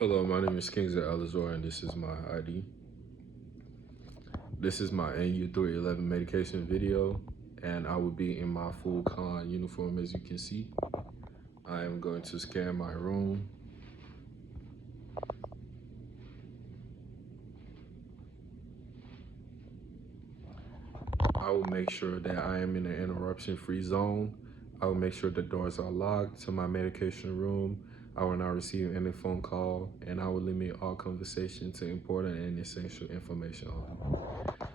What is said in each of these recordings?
Hello, my name is Kingsley, and this is my ID. This is my NU311 medication video, and I will be in my full con uniform as you can see. I am going to scan my room. I will make sure that I am in an interruption-free zone. I will make sure the doors are locked to my medication room. I will not receive any phone call, and I will limit all conversation to important and essential information only. I'm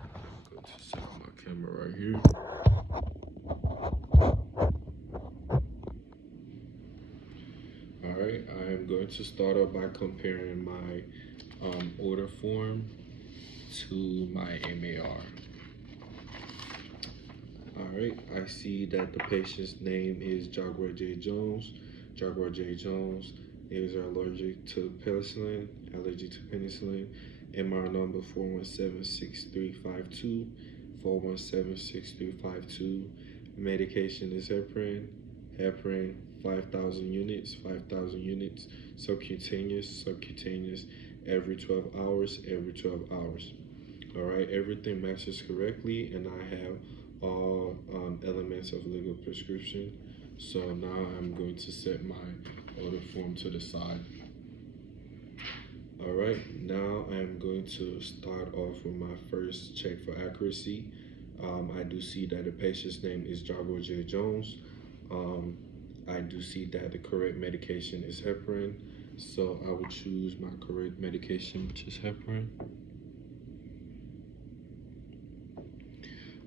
going to set up my camera right here. All right, I am going to start off by comparing my order form to my MAR. All right, I see that the patient's name is Jaguar J. Jones. Jaguar J. Jones is allergic to penicillin, MR number 4176352, 4176352. Medication is heparin 5,000 units, subcutaneous, every 12 hours. All right, everything matches correctly, and I have all elements of legal prescription. So now I'm going to set my order form to the side. All right, now I'm going to start off with my first check for accuracy. I do see that the patient's name is Jaguar J. Jones. I do see that the correct medication is heparin, so I will choose my correct medication, which is heparin.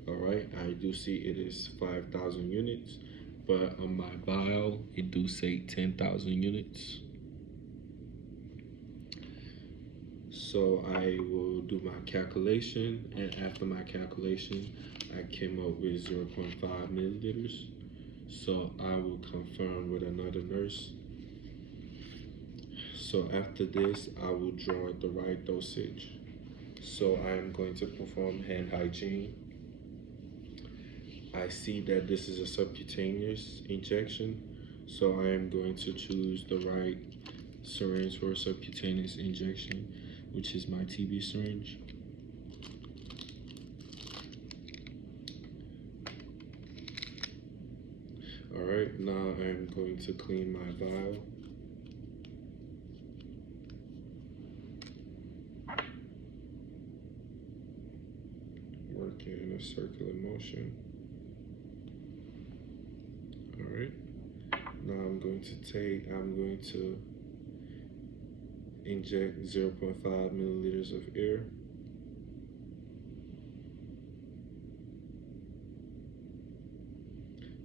All right, I do see it is 5,000 units, but on my vial, it do say 10,000 units. So I will do my calculation, and after my calculation, I came up with 0.5 milliliters. So I will confirm with another nurse. So after this, I will draw the right dosage. So I am going to perform hand hygiene. I see that this is a subcutaneous injection, so I am going to choose the right syringe for a subcutaneous injection, which is my TB syringe. All right, now I'm going to clean my vial. Working in a circular motion. All right, now I'm going to inject 0.5 milliliters of air.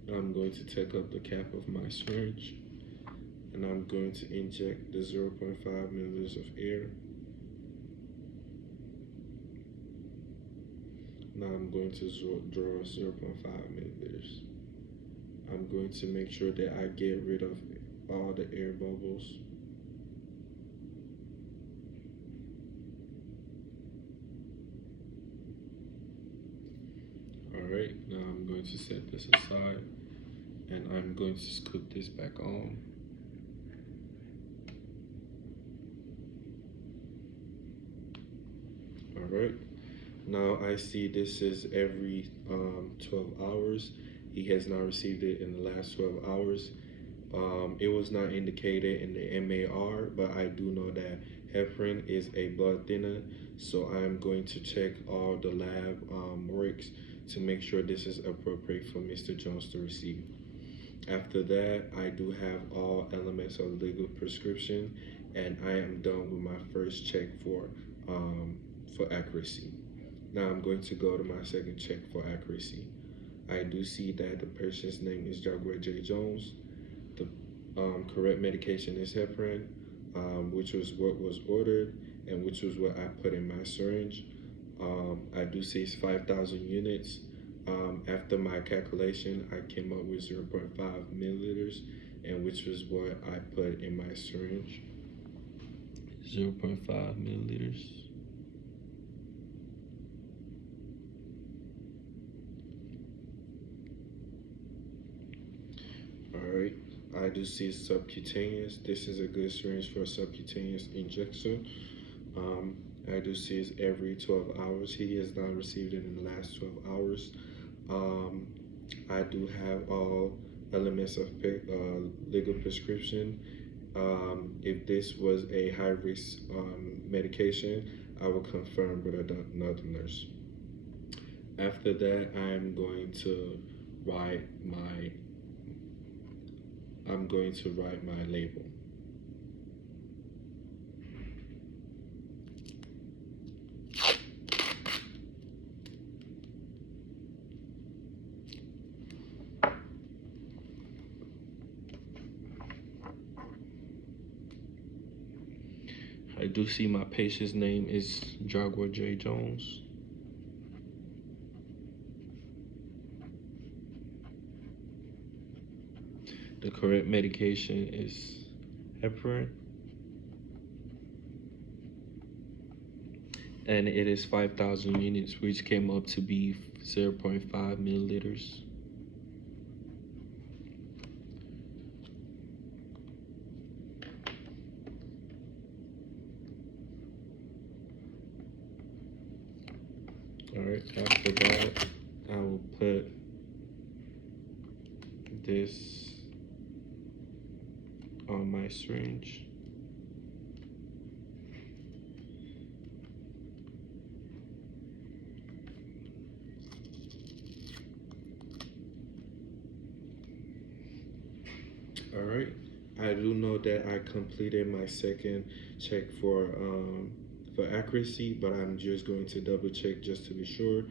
I'm going to take up the cap of my syringe, and I'm going to inject the 0.5 milliliters of air. Now I'm going to draw 0.5 milliliters. I'm going to make sure that I get rid of all the air bubbles. All right, now I'm going to set this aside, and I'm going to scoop this back on. All right, now I see this is every 12 hours. He has not received it in the last 12 hours. It was not indicated in the MAR, but I do know that heparin is a blood thinner, so I'm going to check all the lab works to make sure this is appropriate for Mr. Jones to receive. After that, I do have all elements of legal prescription, and I am done with my first check for accuracy. Now I'm going to go to my second check for accuracy. I do see that the patient's name is Jaguar J. Jones. The correct medication is heparin, which was what was ordered and which was what I put in my syringe. I do see it's 5,000 units. After my calculation, I came up with 0.5 milliliters, and which was what I put in my syringe. 0.5 milliliters. All right, I do see subcutaneous. This is a good syringe for subcutaneous injection. Um, I do see it's every 12 hours. He has not received it in the last 12 hours. Um, I do have all elements of legal prescription. If this was a high risk medication, I will confirm with another nurse. After that, write my I'm going to write my label. I do see my patient's name is Jaguar J. Jones. The correct medication is heparin, and it is 5,000 units, which came up to be 0.5 milliliters. All right, after that, I will put this on my syringe. All right. I do know that I completed my second check for accuracy, but I'm just going to double check just to be sure.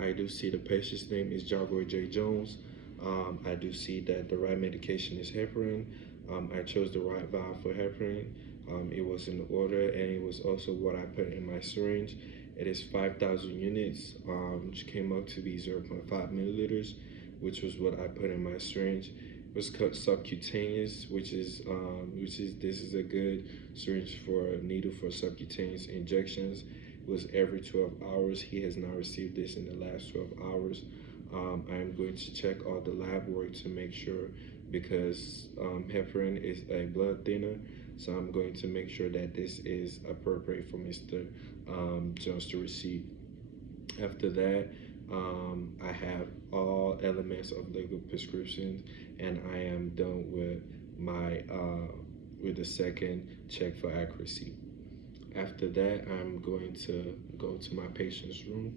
I do see the patient's name is Jaguar J. Jones. I do see that the right medication is heparin. I chose the right vial for heparin. It was in order, and it was also what I put in my syringe. It is 5,000 units, which came up to be 0.5 milliliters, which was what I put in my syringe. It was cut subcutaneous, this is a good syringe for a needle for subcutaneous injections. It was every 12 hours. He has not received this in the last 12 hours. I am going to check all the lab work to make sure, because heparin is a blood thinner, so I'm going to make sure that this is appropriate for Mr. Jones to receive. After that, I have all elements of legal prescriptions, and I am done with my with the second check for accuracy. After that, I'm going to go to my patient's room.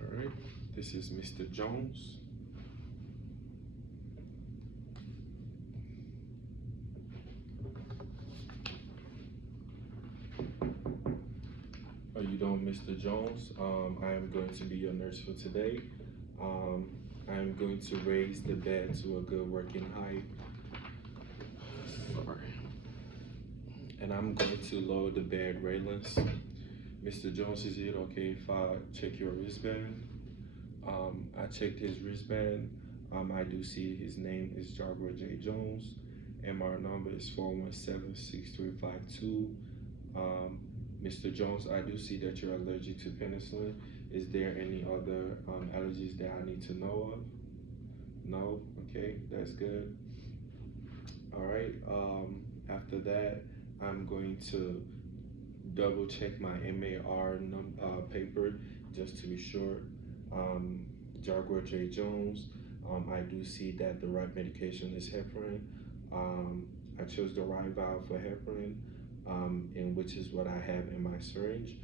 All right, this is Mr. Jones. Are you done, Mr. Jones? I am going to be your nurse for today. Um, I am going to raise the bed to a good working height. Sorry. And I'm going to lower the bed railings. Mr. Jones, is it okay if I check your wristband? I checked his wristband. I do see his name is Jaguar J. Jones. MR number is 417-6352. Mr. Jones, I do see that you're allergic to penicillin. Is there any other allergies that I need to know of? No? Okay, that's good. All right, after that, I'm going to double check my MAR paper just to be sure. Um, Jaguar J. Jones, I do see that the right medication is heparin. I chose the right vial for heparin, and which is what I have in my syringe.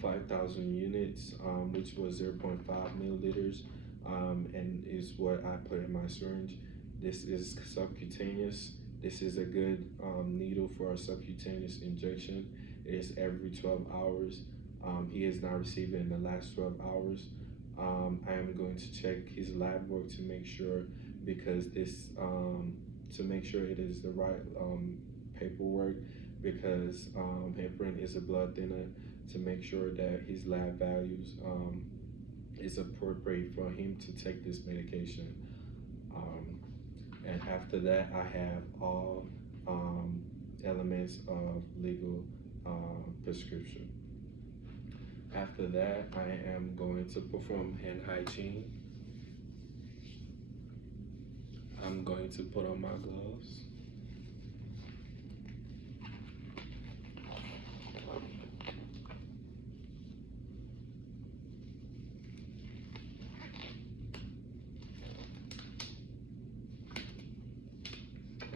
5,000 units, which was 0.5 milliliters, and is what I put in my syringe. This is subcutaneous. This is a good needle for a subcutaneous injection. It is every 12 hours. He has not received it in the last 12 hours. I am going to check his lab work to make sure, because to make sure it is the right paperwork, because heparin is a blood thinner, to make sure that his lab values is appropriate for him to take this medication. Um, and after that, I have all elements of legal prescription. After that, I am going to perform hand hygiene. I'm going to put on my gloves.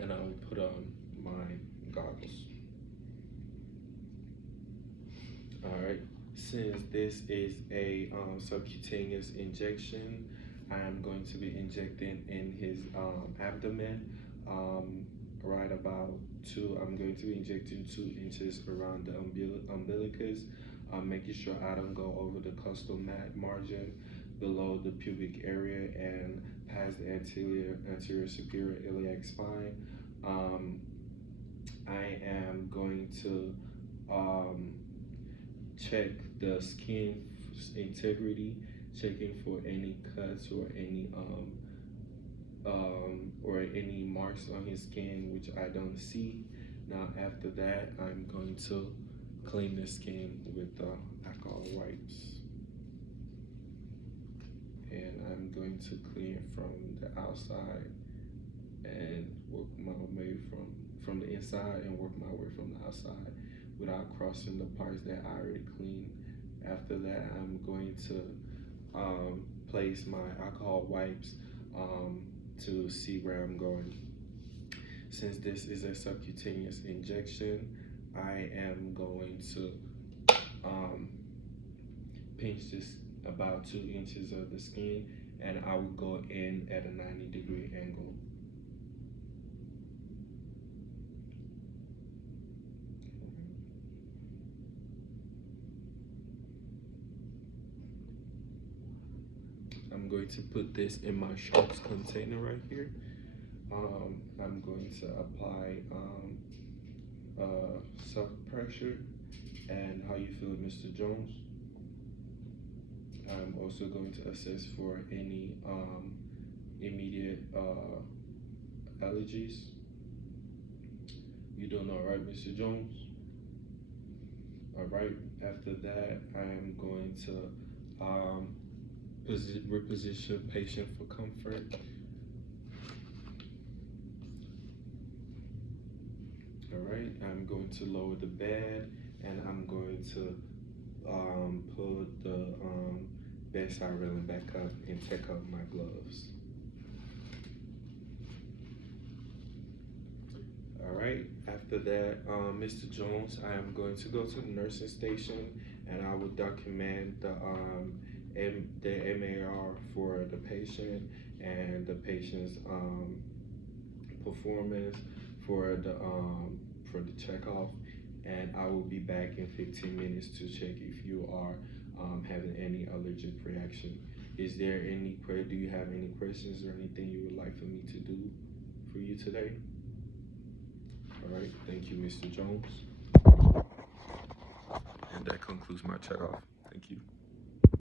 And I will put on my goggles. All right. Since this is a subcutaneous injection, I am going to be injecting in his abdomen, right about I'm going to be injecting 2 inches around the umbilicus, making sure I don't go over the costal margin below the pubic area and past the anterior superior iliac spine. I am going to check the skin integrity, checking for any cuts or any marks on his skin, which I don't see. Now after that, I'm going to clean the skin with alcohol wipes, and I'm going to clean from the outside and work my way from the inside and work my way from the outside without crossing the parts that I already cleaned. After that, I'm going to place my alcohol wipes to see where I'm going. Since this is a subcutaneous injection, I am going to pinch this about 2 inches of the skin, and I will go in at a 90-degree angle. I'm going to put this in my sharps container right here. I'm going to apply soft pressure. And how you feel, Mr. Jones? I'm also going to assess for any immediate allergies. You doing all right, Mr. Jones? All right. After that, I am going to reposition patient for comfort. All right. I'm going to lower the bed, and I'm going to put the bedside railing back up and take off my gloves. All right, after that, Mr. Jones, I am going to go to the nursing station, and I will document the MAR for the patient and the patient's performance for the checkoff, and I will be back in 15 minutes to check if you are having any allergic reaction. Do you have any questions or anything you would like for me to do for you today? All right, thank you, Mr. Jones. And that concludes my checkoff. Thank you.